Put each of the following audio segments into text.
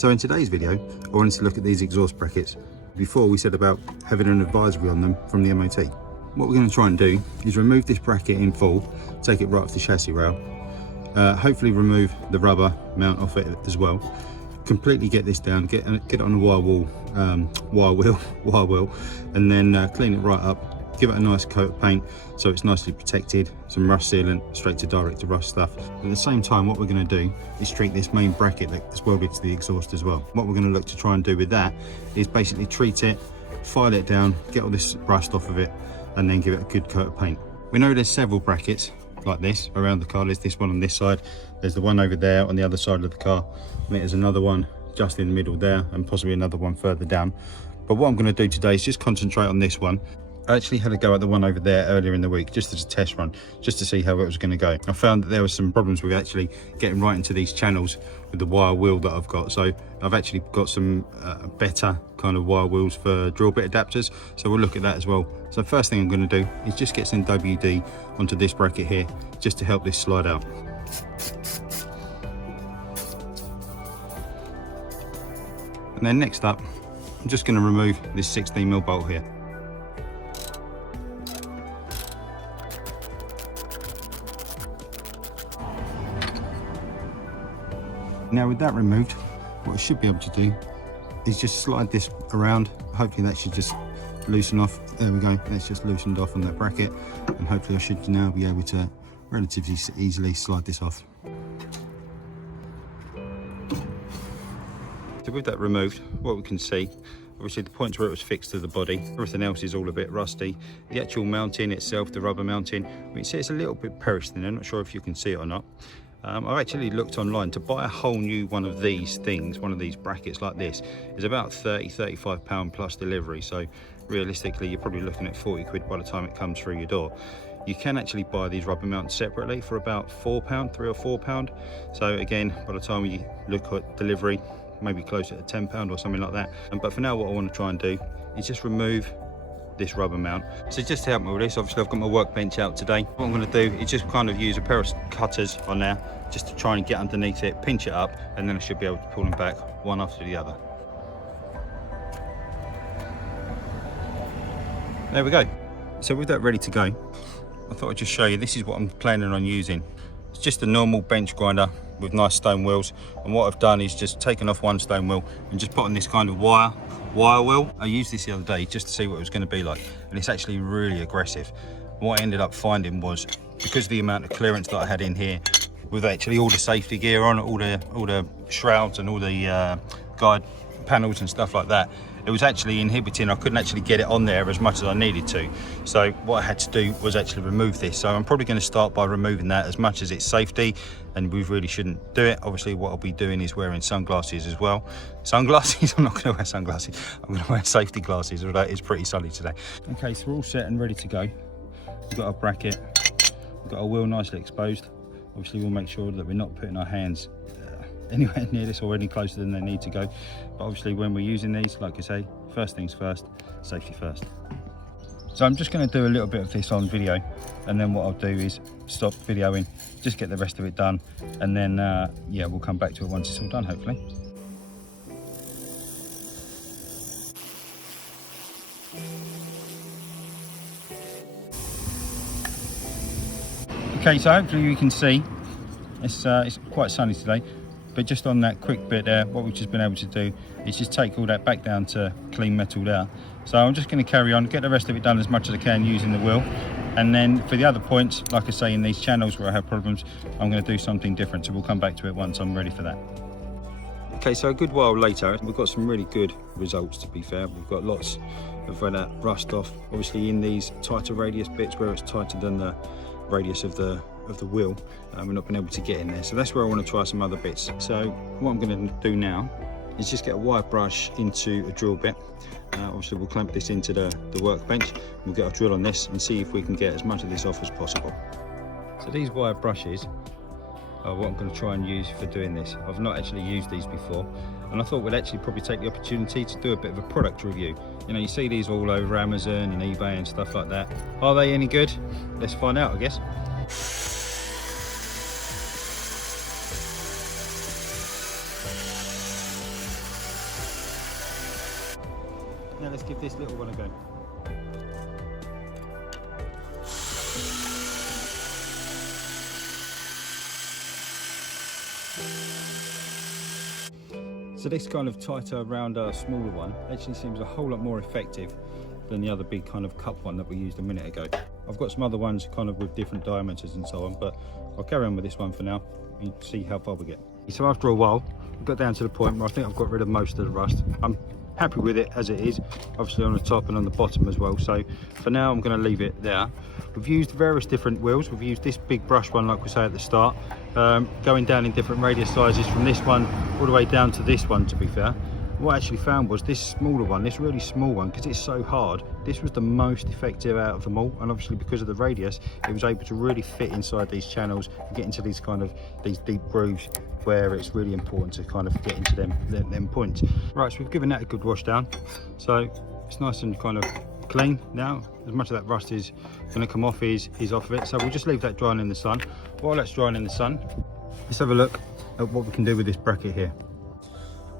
So in today's video, I wanted to look at these exhaust brackets. Before we said about having an advisory on them from the MOT. What we're going to try and do is remove this bracket in full, take it right off the chassis rail, hopefully remove the rubber mount off it as well, completely get this down, get it on the wire wheel, and then clean it right up, give it a nice coat of paint so it's nicely protected, some rust sealant straight to direct to rust stuff. At the same time, what we're going to do is treat this main bracket that's welded to the exhaust as well. What we're going to look to try and do with that is basically treat it, file it down, get all this rust off of it, and then give it a good coat of paint. We know there's several brackets like this around the car. There's this one on this side, there's the one over there on the other side of the car, and there's another one just in the middle there, and possibly another one further down. But what I'm going to do today is just concentrate on this one. I actually had a go at the one over there earlier in the week, just as a test run, just to see how it was going to go. I found that there were some problems with actually getting right into these channels with the wire wheel that I've got. So I've actually got some better kind of wire wheels for drill bit adapters. So we'll look at that as well. So first thing I'm going to do is just get some WD onto this bracket here, just to help this slide out. And then next up, I'm just going to remove this 16mm bolt here. Now with that removed, what I should be able to do is just slide this around. Hopefully that should just loosen off. There we go, that's just loosened off on that bracket, and hopefully I should now be able to relatively easily slide this off. So with that removed, what we can see, obviously the points where it was fixed to the body, everything else is all a bit rusty. The actual mounting itself, the rubber mounting, we can see it's a little bit perished in there. I'm not sure if you can see it or not. I've actually looked online to buy a whole new one of these things, one of these brackets like this, is about £30–35 plus delivery. So realistically, you're probably looking at 40 quid by the time it comes through your door. You can actually buy these rubber mounts separately for about £4, £3 or £4. So again, by the time you look at delivery, maybe closer to £10 or something like that. But for now, what I want to try and do is just remove this rubber mount. So just to help me with this, obviously I've got my workbench out today. What I'm going to do is just kind of use a pair of cutters on there, just to try and get underneath it, pinch it up, and then I should be able to pull them back one after the other. There we go. So with that ready to go, I thought I'd just show you, this is what I'm planning on using. It's just a normal bench grinder with nice stone wheels, and what I've done is just taken off one stone wheel and just put on this kind of wire wheel. I used this the other day just to see what it was going to be like, and it's actually really aggressive. What I ended up finding was, because of the amount of clearance that I had in here, with actually all the safety gear on, all the shrouds and all the guide panels and stuff like that, it was actually inhibiting. I couldn't actually get it on there as much as I needed to. So what I had to do was actually remove this. So I'm probably going to start by removing that, as much as it's safety, and we really shouldn't do it. Obviously what I'll be doing is wearing sunglasses as well. Sunglasses? I'm not going to wear sunglasses. I'm going to wear safety glasses, although it's pretty sunny today. Okay, so we're all set and ready to go. We've got our bracket, we've got our wheel nicely exposed. Obviously we'll make sure that we're not putting our hands anywhere near this or any closer than they need to go. But obviously when we're using these, like I say, first things first, safety first. So I'm just going to do a little bit of this on video, and then what I'll do is stop videoing, just get the rest of it done, and then yeah, we'll come back to it once it's all done, hopefully. Okay, so hopefully you can see it's quite sunny today, but just on that quick bit there, what we've just been able to do is just take all that back down to clean metal there. So I'm just going to carry on, get the rest of it done as much as I can using the wheel, and then for the other points, like I say, in these channels where I have problems, I'm going to do something different, so we'll come back to it once I'm ready for that. Okay, so a good while later, we've got some really good results, to be fair. We've got lots of that rust off, obviously in these tighter radius bits where it's tighter than the radius of the wheel. We're not been able to get in there, so that's where I want to try some other bits. So what I'm going to do now is just get a wire brush into a drill bit. Obviously we'll clamp this into the workbench. We'll get a drill on this and see if we can get as much of this off as possible. So these wire brushes are what I'm going to try and use for doing this. I've not actually used these before, and I thought we'd actually probably take the opportunity to do a bit of a product review. You know, you see these all over Amazon and eBay and stuff like that. Are they any good? Let's find out, I guess. Now let's give this little one a go. So this kind of tighter, rounder, smaller one actually seems a whole lot more effective than the other big kind of cup one that we used a minute ago. I've got some other ones kind of with different diameters and so on, but I'll carry on with this one for now and see how far we get. So after a while, I got down to the point where I think I've got rid of most of the rust. I'm happy with it as it is, obviously on the top and on the bottom as well. So for now, I'm going to leave it there. We've used various different wheels. We've used this big brush one, like we say at the start, going down in different radius sizes from this one all the way down to this one, to be fair. What I actually found was this smaller one, this really small one, because it's so hard, this was the most effective out of them all. And obviously because of the radius, it was able to really fit inside these channels and get into these kind of these deep grooves where it's really important to kind of get into them points. Right, so we've given that a good wash down, so it's nice and kind of clean now. As much of that rust is going to come off is off of it, so we'll just leave that drying in the sun. While that's drying in the sun, let's have a look at what we can do with this bracket here.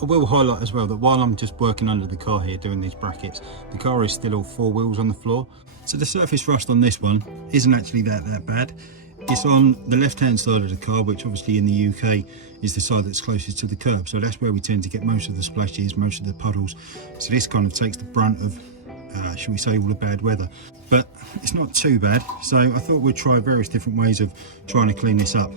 I will highlight as well that while I'm just working under the car here doing these brackets, the car is still all four wheels on the floor. So the surface rust on this one isn't actually that bad. It's on the left hand side of the car, which obviously in the UK is the side that's closest to the curb. So that's where we tend to get most of the splashes, most of the puddles. So this kind of takes the brunt of, shall we say, all the bad weather. But it's not too bad. So I thought we'd try various different ways of trying to clean this up.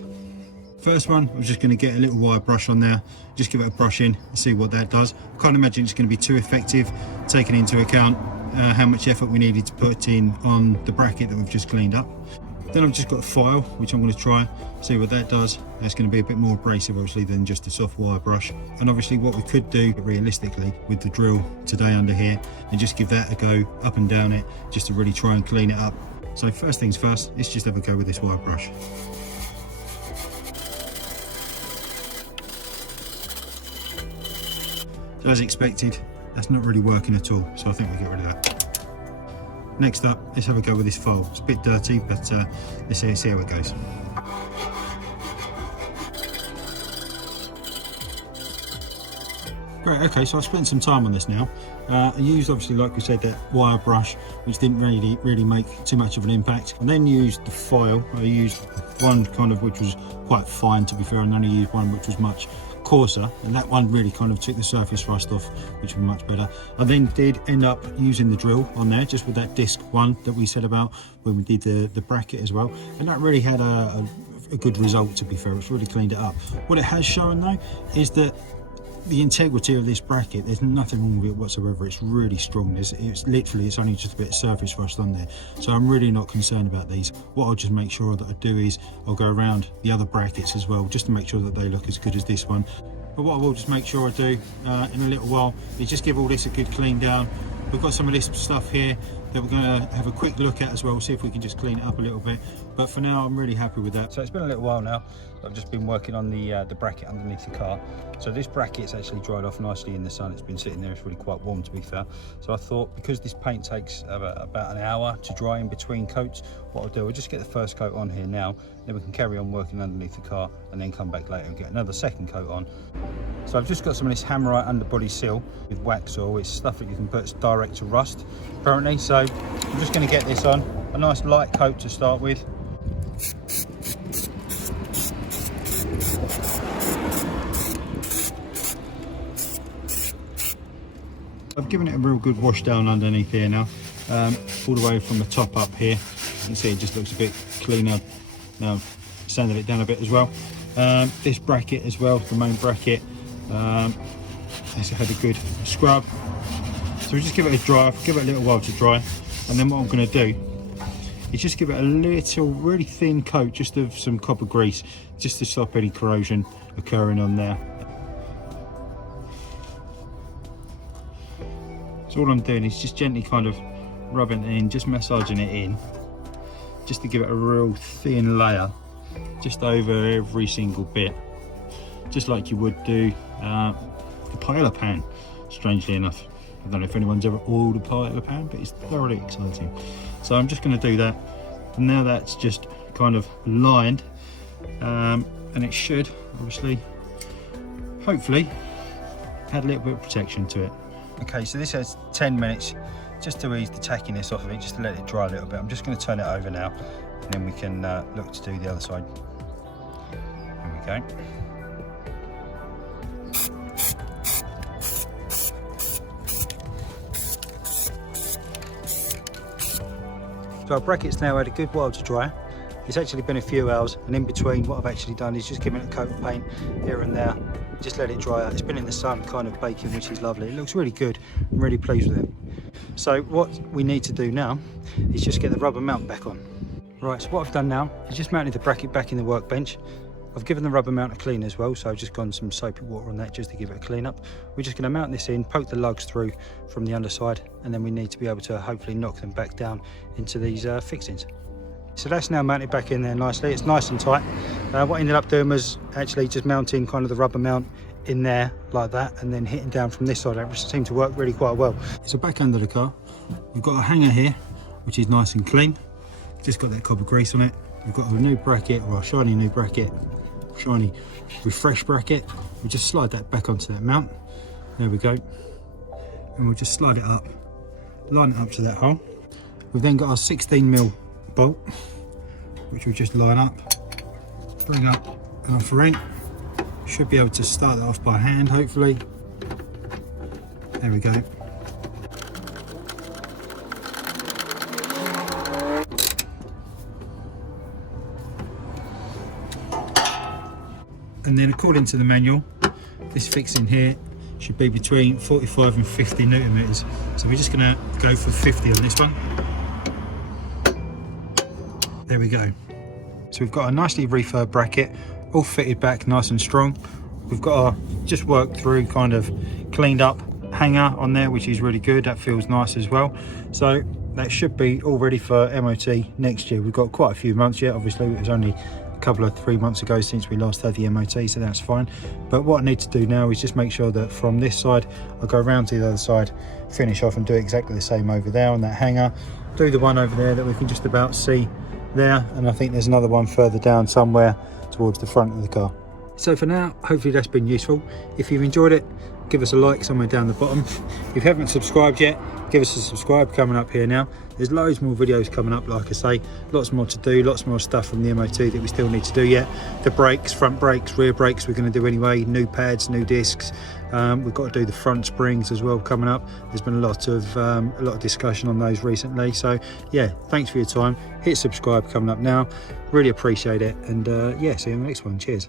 First one, I'm just going to get a little wire brush on there, just give it a brush in and see what that does. I can't imagine it's going to be too effective, taking into account how much effort we needed to put in on the bracket that we've just cleaned up. Then I've just got a file, which I'm going to try, see what that does. That's going to be a bit more abrasive, obviously, than just a soft wire brush. And obviously what we could do, realistically, with the drill today under here, and just give that a go up and down it, just to really try and clean it up. So first things first, let's just have a go with this wire brush. So as expected, that's not really working at all, so I think we'll get rid of that. Next up, let's have a go with this file. It's a bit dirty, but let's see how it goes. Great, okay, so I've spent some time on this now. I used, obviously, like we said, that wire brush, which didn't really make too much of an impact. And then used the file. I used one kind of which was quite fine, to be fair, and only used one which was much coarser, and that one really kind of took the surface rust off, which was much better. I then did end up using the drill on there, just with that disc one that we said about when we did the bracket as well, and that really had a good result, to be fair. It's really cleaned it up. What it has shown though is that the integrity of this bracket, there's nothing wrong with it whatsoever. It's really strong. It's only just a bit of surface rust on there, so I'm really not concerned about these. What I'll just make sure that I do is I'll go around the other brackets as well, just to make sure that they look as good as this one. But what I will just make sure I do in a little while is just give all this a good clean down. We've got some of this stuff here that we're going to have a quick look at as well, see if we can just clean it up a little bit. But for now, I'm really happy with that. So it's been a little while now. I've just been working on the bracket underneath the car. So this bracket's actually dried off nicely in the sun. It's been sitting there. It's really quite warm, to be fair. So I thought, because this paint takes about an hour to dry in between coats, what I'll do, I'll just get the first coat on here now, then we can carry on working underneath the car and then come back later and get another second coat on. So I've just got some of this Hammerite underbody seal with wax oil. It's stuff that you can put direct to rust, apparently. So I'm just going to get this on, a nice light coat to start with. I've given it a real good wash down underneath here now, all the way from the top up here. You can see it just looks a bit cleaner now. Sanded it down a bit as well. This bracket as well, the main bracket, has had a good scrub. So we just give it a dry, give it a little while to dry, and then what I'm going to do is just give it a little, really thin coat, just of some copper grease, just to stop any corrosion occurring on there. So all I'm doing is just gently kind of rubbing it in, just massaging it in, just to give it a real thin layer, just over every single bit, just like you would do the paella pan, strangely enough. I don't know if anyone's ever oiled a paella pan, but it's thoroughly exciting. So I'm just going to do that. And now that's just kind of lined, and it should, obviously, hopefully, add a little bit of protection to it. Okay, so this has 10 minutes just to ease the tackiness off of it, just to let it dry a little bit. I'm just going to turn it over now, and then we can look to do the other side. There we go. So our bracket's now had a good while to dry. It's actually been a few hours, and in between what I've actually done is just given it a coat of paint here and there, just let it dry out. It's been in the sun kind of baking, which is lovely. It looks really good. I'm really pleased with it. So what we need to do now is just get the rubber mount back on. Right, so what I've done now is just mounted the bracket back in the workbench. I've given the rubber mount a clean as well, so I've just gone some soapy water on that just to give it a clean up. We're just going to mount this in, poke the lugs through from the underside, and then we need to be able to hopefully knock them back down into these fixings. So that's now mounted back in there nicely. It's nice and tight. What I ended up doing was actually just mounting kind of the rubber mount in there like that, and then hitting down from this side, which seemed to work really quite well. So back under the car, we've got a hanger here, which is nice and clean. Just got that copper grease on it. We've got a new bracket, or a shiny new bracket, shiny refresh bracket. We'll just slide that back onto that mount. There we go. And we'll just slide it up, line it up to that hole. We've then got our 16mm bolt, which we'll just line up, bring up and off right. Should be able to start that off by hand, hopefully. There we go. And then according to the manual, this fixing here should be between 45 and 50 Newton meters. So we're just gonna go for 50 on this one. There we go. So we've got a nicely refurb bracket, all fitted back nice and strong. We've got our just worked through, kind of cleaned up hanger on there, which is really good. That feels nice as well. So that should be all ready for MOT next year. We've got quite a few months yet. Obviously it was only a couple of 3 months ago since we last had the MOT, so that's fine. But what I need to do now is just make sure that from this side I'll go around to the other side, finish off and do exactly the same over there on that hanger, do the one over there that we can just about see there, and I think there's another one further down somewhere towards the front of the car. So for now, hopefully that's been useful. If you've enjoyed it, give us a like somewhere down the bottom. If you haven't subscribed yet, give us a subscribe coming up here now. There's loads more videos coming up, like I say, lots more to do, lots more stuff from the MOT that we still need to do yet. The brakes, front brakes, rear brakes we're going to do anyway, new pads, new discs. We've got to do the front springs as well coming up. There's been a lot of discussion on those recently. So yeah, thanks for your time. Hit subscribe coming up now. Really appreciate it, and yeah, see you in the next one. Cheers.